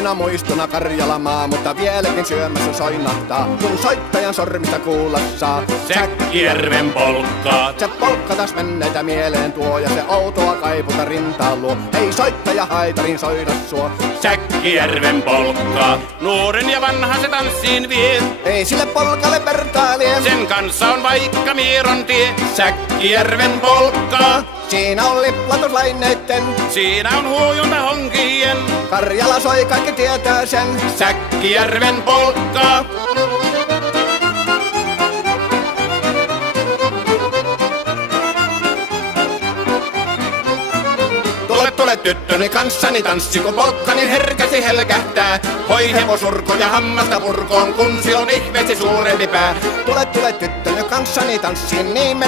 kauniina muistona Karjalamaa, mutta vieläkin syömässä soinahtaa, kun soittajan sormista kuulla saa. Säkkijärven polkkaa. Se polkka taas menneitä mieleen tuo, ja se outoa kaiputa rintaan luo. Ei soittaja haitarin soida suo. Säkkijärven polkkaa. Nuoren ja vanhan se tanssiin vie. Ei sille polkalle vertailee. Sen kanssa on vaikka Mieron tie. Säkkijärven polkkaa. Siinä on liplatuslaineitten. Siinä on huojunta honkien. Karjala soi, kaikki tietää sen. Säkkijärven polkkaa. Tule tyttöni kanssani tanssi, kun polkkani herkäsi helkähtää. Hoi hevosurko ja hammasta purkoon, kun silloin ihmeesi suurempi pää. Tule tyttöni kanssani tanssiin, niin me